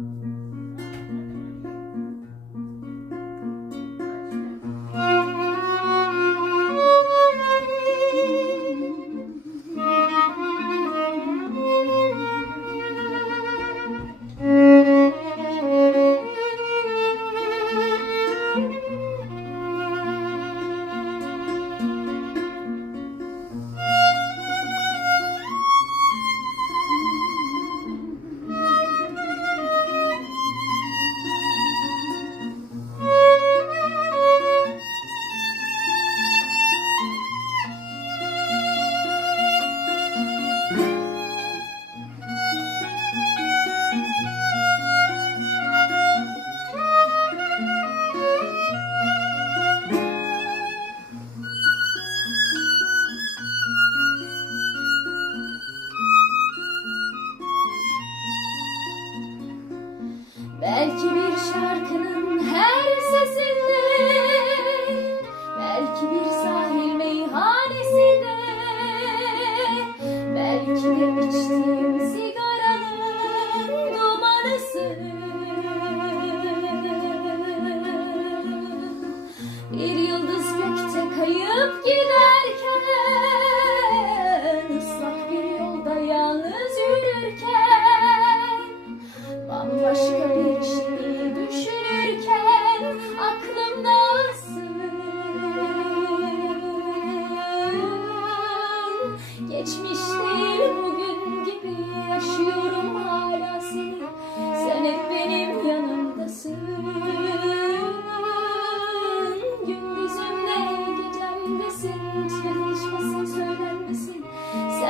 Mm-hmm. Islak bir yolda yalnız yürürken Bambaşka bir şey düşünürken aklımdasın Geçmiş değil bugün gibi yaşıyorum hala